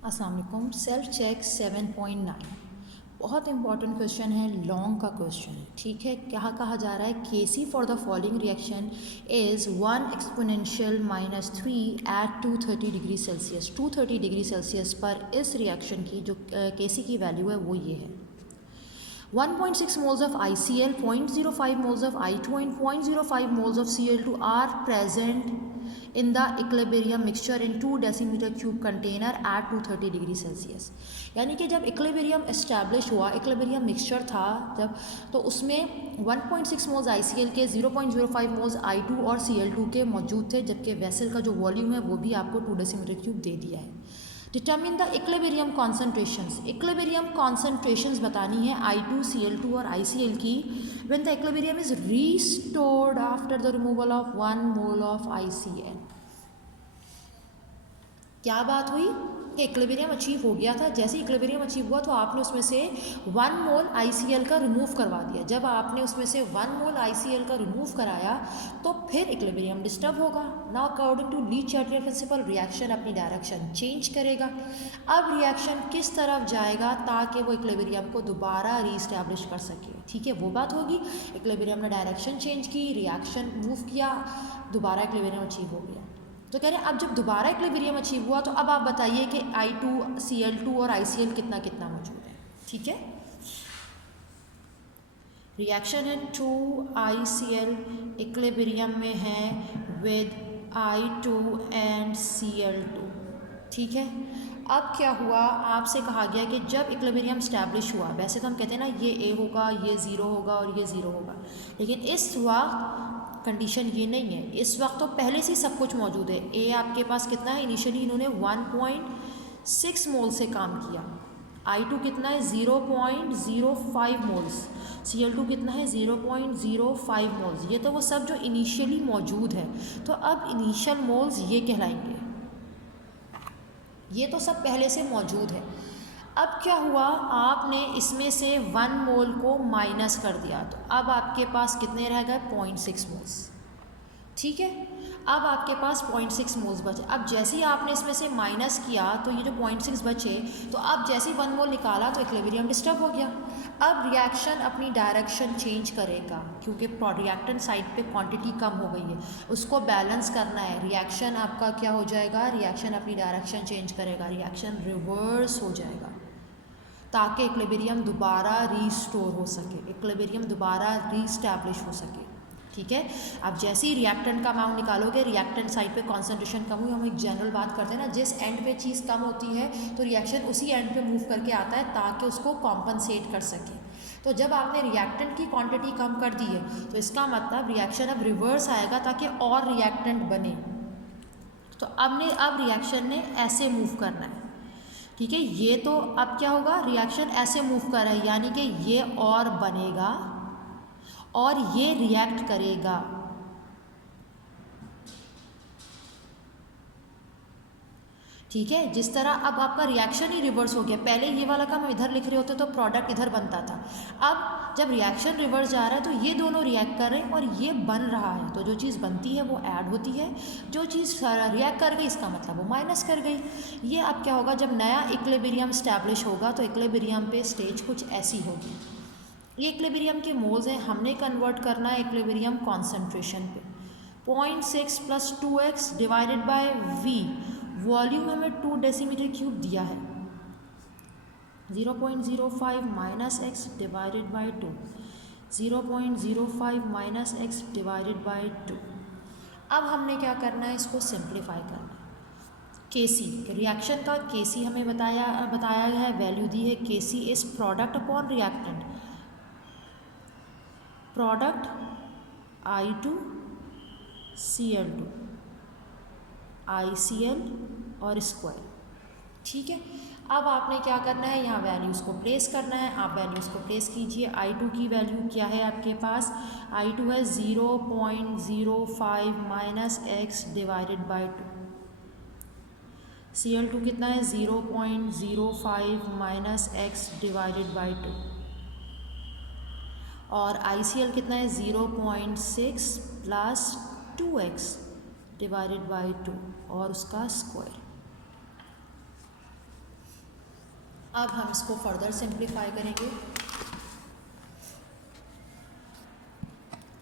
अस्सलाम वालेकुम। Self check 7.9 बहुत इंपॉर्टेंट क्वेश्चन है, लॉन्ग का क्वेश्चन है। ठीक है, क्या कहा जा रहा है? KC for the following reaction is 1 exponential -3 at 230 degree Celsius. 230 degree Celsius पर इस रिएक्शन की जो केसी की वैल्यू है वो ये है। 1.6 moles of ICl, 0.05 moles of I2 and 0.05 moles of Cl2 are present in the equilibrium mixture in 2 decimeter cube container at 230 degree Celsius. यानी कि जब इक्विलिब्रियम एस्टैब्लिश हुआ, इक्विलिब्रियम मिक्सचर था जब, तो उसमें 1.6 मोल्स ICl के, 0.05 मोल्स I2 और Cl2 के मौजूद थे, जबकि वेसल का जो वॉल्यूम है वो भी आपको 2 डेसीमीटर क्यूब दे दिया है। Determine the equilibrium concentrations. Equilibrium concentrations बतानी है I2, Cl2 और ICl की when the equilibrium is restored after the removal of 1 mole of ICl। क्या बात हुई कि इक्विलिब्रियम अचीव हो गया था। जैसे इक्विलिब्रियम अचीव हुआ तो आपने उसमें से 1 मोल ICl का रिमूव करवा दिया। जब आपने उसमें से 1 मोल ICl का रिमूव कराया तो फिर इक्विलिब्रियम डिस्टर्ब होगा। Now according to Le Chatelier principle reaction अपनी डायरेक्शन चेंज करेगा। अब रिएक्शन किस तरफ जाएगा ताकि वो इक्विलिब्रियम को दोबारा रीस्टैब्लिश कर सके। ठीक है, वो बात होगी। इक्विलिब्रियम ने डायरेक्शन चेंज की, रिएक्शन मूव किया, दोबारा इक्विलिब्रियम अचीव हो गया। तो कह रहे हैं अब जब दोबारा इक्विलिब्रियम अचीव हुआ तो अब आप बताइए कि I2, Cl2 और ICl कितना कितना मौजूद है। ठीक है, रिएक्शन है 2ICl इक्विलिब्रियम में है विद I2 एंड Cl2। ठीक है, अब क्या हुआ, आपसे कहा गया कि जब इक्विलिब्रियम स्टैब्लिश हुआ, वैसे तो हम कहते हैं ना ये A होगा, ये 0 होगा और ये 0 होगा, लेकिन इस वक्त कंडीशन ये नहीं है। इस वक्त तो पहले से सब कुछ मौजूद है। ए आपके पास कितना है, इनिशियली इन्होंने 1.6 मोल से काम किया। I2 कितना है, 0.05 मोल्स। Cl2 कितना है, 0.05 मोल्स। ये तो वो सब जो इनिशियली मौजूद है। तो अब इनिशियल मोल्स ये कहलाएंगे, ये तो सब पहले से मौजूद है। अब क्या हुआ, आपने इसमें से 1 मोल को माइनस कर दिया, तो अब आपके पास कितने रह गए, 0.6 मोल्स। ठीक है, अब आपके पास 0.6 मोल्स बचे। अब जैसे ही आपने इसमें से माइनस किया तो ये जो 0.6 बचे, तो अब जैसे ही 1 मोल निकाला तो इक्विलिब्रियम डिस्टर्ब हो गया। अब रिएक्शन अपनी डायरेक्शन चेंज करेगा क्योंकि रिएक्टेंट साइड पे क्वांटिटी कम हो गई है, उसको बैलेंस करना है। रिएक्शन आपका क्या हो जाएगा, रिएक्शन अपनी डायरेक्शन चेंज करेगा, रिएक्शन रिवर्स हो जाएगा ताकि इक्विलिब्रियम दोबारा रीस्टोर हो सके, इक्विलिब्रियम दोबारा रीस्टैब्लिश हो सके। ठीक है, अब जैसे ही रिएक्टेंट का अमाउंट निकालोगे, रिएक्टेंट साइड पे कॉन्सेंट्रेशन कम हुई। हम एक जनरल बात करते हैं ना, जिस एंड पे चीज़ कम होती है तो रिएक्शन उसी एंड पे मूव करके आता है ताकि उसको कॉम्पनसेट कर सके। तो जब आपने रिएक्टेंट की क्वांटिटी कम कर दी है तो इसका मतलब रिएक्शन अब रिवर्स आएगा ताकि और रिएक्टेंट बने। तो अब रिएक्शन ने ऐसे मूव करना है। ठीक है, ये तो अब क्या होगा, रिएक्शन ऐसे मूव कर रहा है, यानी कि ये और बनेगा और ये रिएक्ट करेगा। ठीक है, जिस तरह अब आपका रिएक्शन ही रिवर्स हो गया। पहले ये वाला काम इधर लिख रहे होते तो प्रोडक्ट इधर बनता था। अब जब रिएक्शन रिवर्स जा रहा है तो ये दोनों रिएक्ट कर रहे हैं और ये बन रहा है, तो जो चीज़ बनती है वो ऐड होती है, जो चीज़ रिएक्ट कर गई इसका मतलब वो माइनस कर गई। ये अब क्या होगा, जब नया इक्विलिब्रियम स्टैब्लिश होगा तो इक्विलिब्रियम पे स्टेज कुछ ऐसी होगी। ये इक्विलिब्रियम के मोल्स हैं, हमने कन्वर्ट करना है इक्विलिब्रियम कॉन्सेंट्रेशन पे। 0.6 + 2x divided by v, volume हमें 2 डेसीमीटर क्यूब दिया है। 0.05 - x divided by 2, 0.05 - x divided by 2। अब हमने क्या करना है, इसको सिंप्लीफाई करना है। केसी रिएक्शन का केसी हमें बताया गया है, वैल्यू दी है। KC is product upon reactant, product I2 Cl2 ICl और स्क्वायर। ठीक है, अब आपने क्या करना है, यहाँ वैल्यूज़ को प्लेस करना है। आप वैल्यूज़ को प्लेस कीजिए। I2 की वैल्यू क्या है आपके पास, I2 है 0.05 - x डिवाइडेड बाय 2। Cl2 कितना है, 0.05 - x डिवाइडेड बाय 2। और ICl कितना है, 0.6 + 2x डिवाइडेड बाय 2 और उसका स्क्वायर। अब हम इसको फर्दर सिंप्लीफाई करेंगे।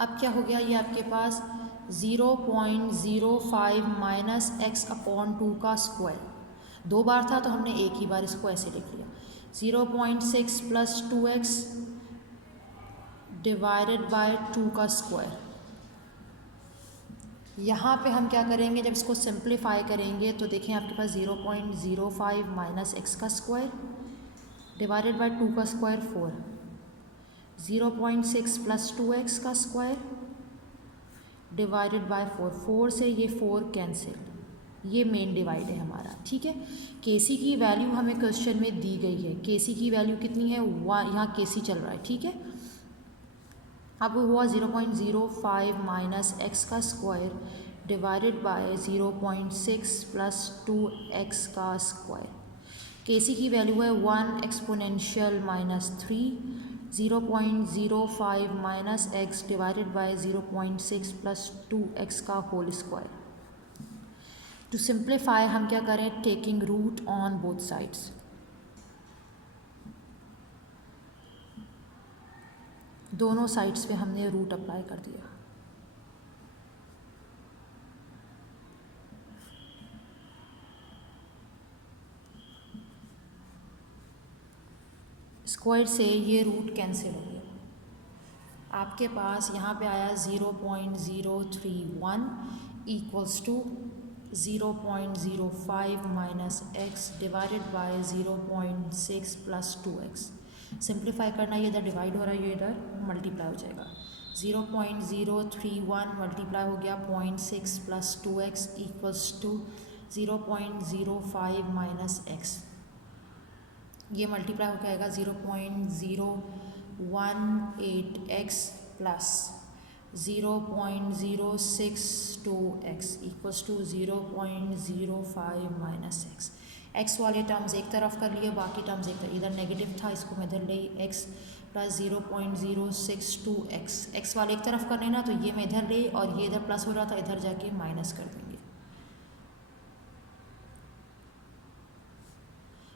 अब क्या हो गया, ये आपके पास 0.05 माइनस एक्स अपॉन 2 का स्क्वायर, 2 बार था तो हमने एक ही बार इसको ऐसे लिख लिया। 0.6 प्लस 2x डिवाइडेड बाय 2 का स्क्वायर। यहाँ पे हम क्या करेंगे, जब इसको सिंप्लीफाई करेंगे तो देखें आपके पास 0.05 माइनस एक्स का स्क्वायर डिवाइडेड बाय 2 का स्क्वायर 4, 0.6 प्लस 2x का स्क्वायर डिवाइडेड बाय 4, 4 से ये 4 कैंसिल, ये मेन डिवाइड है हमारा। ठीक है, केसी की वैल्यू हमें क्वेश्चन में दी गई है, केसी की वैल्यू कितनी है, यहाँ केसी चल रहा है। ठीक है, अब हुआ 0.05 माइनस एक्स का square divided by 0.6 plus 2x का स्क्वायर। केसी की वैल्यू है 1 exponential minus 3, 0.05 minus x divided by 0.6 plus 2x का होल स्क्वायर। टू सिंप्लीफाई हम क्या करें, taking root on both sides. दोनों साइड्स पे हमने रूट अप्लाई कर दिया। स्क्वायर से ये रूट कैंसिल हो गया, आपके पास यहाँ पे आया 0.031 equals to 0.05 minus x divided by 0.6 plus 2x। Simplify करना, ये इधर डिवाइड हो रहा है, ये इधर मल्टीप्लाई हो जाएगा। 0.031 मल्टीप्लाई हो गया 0.6 plus 2x equals to 0.05 minus x, ये मल्टीप्लाई हो जाएगा 0.018x plus 0.062x equals to 0.05 minus x. X वाले टर्म्स एक तरफ कर लिए, बाकी टर्म्स एक तरफ, इधर नेगेटिव था इसको मैं इधर ले, x प्लस 0.062x, एक्स वाले एक तरफ करने ना तो ये मैं इधर ले, और ये इधर प्लस हो रहा था इधर जाके माइनस कर देंगे,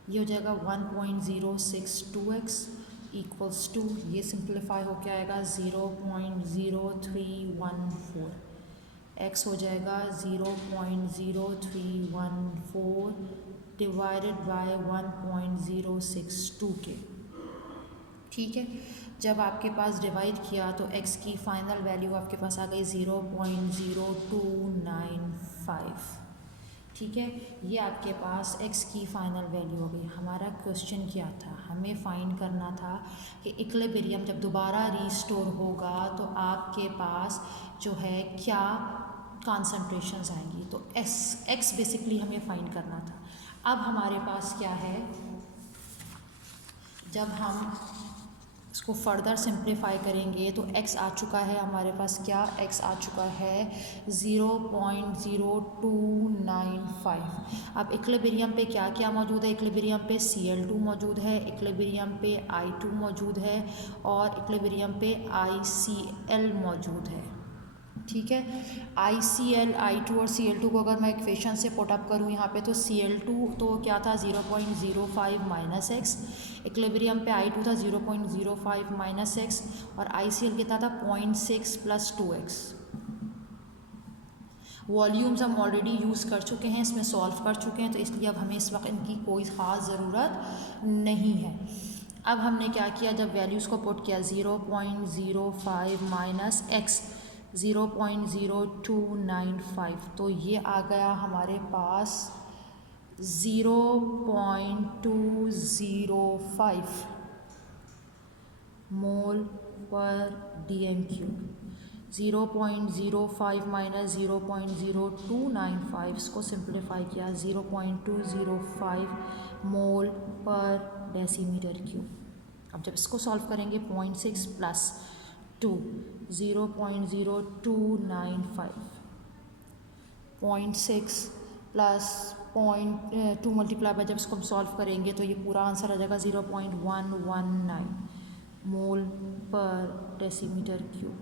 ये हो जाएगा 1.062x इक्वल्स टू, ये सिंप्लीफाई हो के आएगा 0.0314, x हो जाएगा 0.0314 डिवाइडेड बाय 1.062 के। ठीक है, जब आपके पास डिवाइड किया तो x की फाइनल वैल्यू आपके पास आ गई 0.0295। ठीक है, ये आपके पास x की फ़ाइनल वैल्यू हो गई। हमारा क्वेश्चन क्या था, हमें फाइंड करना था कि इक्विलिब्रियम जब दोबारा रीस्टोर होगा तो आपके पास जो है क्या कॉन्सेंट्रेशंस आएंगी, तो x बेसिकली हमें फाइंड करना था। अब हमारे पास क्या है, जब हम इसको फर्दर सिंप्लीफाई करेंगे तो x आ चुका है हमारे पास, क्या x आ चुका है 0.0295। अब इक्विलिब्रियम पे क्या क्या मौजूद है, इक्विलिब्रियम पे Cl2 मौजूद है, इक्विलिब्रियम पे I2 मौजूद है, और इक्विलिब्रियम पे ICl मौजूद है। ठीक है, ICl, I2 और Cl2 को अगर मैं इक्वेशन से पुट अप करूँ यहाँ पे, तो Cl2 तो क्या था 0.05 माइनस एक्स, इक्विलिब्रियम पे I2 था 0.05 माइनस एक्स, और ICl कितना था 0.6 प्लस 2x। वॉल्यूम्स हम ऑलरेडी यूज़ कर चुके हैं, इसमें सॉल्व कर चुके हैं, तो इसलिए अब हमें इस वक्त इनकी कोई ख़ास ज़रूरत नहीं है। अब हमने क्या किया, जब वैल्यूज़ को पुट किया 0.05 माइनस एक्स 0.0295, तो ये आ गया हमारे पास 0.205 मोल पर dm³। 0.05 माइनस 0.0295 इसको सिंप्लीफाई किया 0.205 मोल पर डेसीमीटर क्यूब। अब जब इसको सॉल्व करेंगे 0.6 प्लस 2 0.0295, 0.6 प्लस 0.2 मल्टीप्लाई बाय, जब इसको हम सॉल्व करेंगे तो ये पूरा आंसर आ जाएगा 0.119 मोल पर डेसीमीटर क्यूब।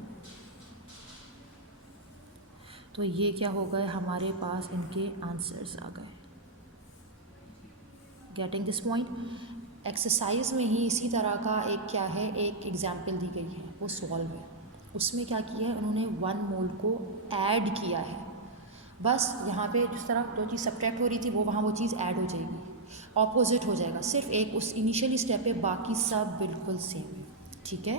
तो ये क्या हो गए, हमारे पास इनके आंसर्स आ गए। गेटिंग दिस पॉइंट, एक्सरसाइज में ही इसी तरह का एक क्या है, एक एग्जाम्पल दी गई है, वो सॉल्व है। उसमें क्या किया है उन्होंने 1 मोल को ऐड किया है। बस यहाँ पे जिस तरह जो चीज़ सब्ट्रैक्ट हो रही थी वो वहाँ वो चीज़ ऐड हो जाएगी, ऑपोजिट हो जाएगा, सिर्फ एक उस इनिशियली स्टेप पे, बाकी सब बिल्कुल सेम है। ठीक है।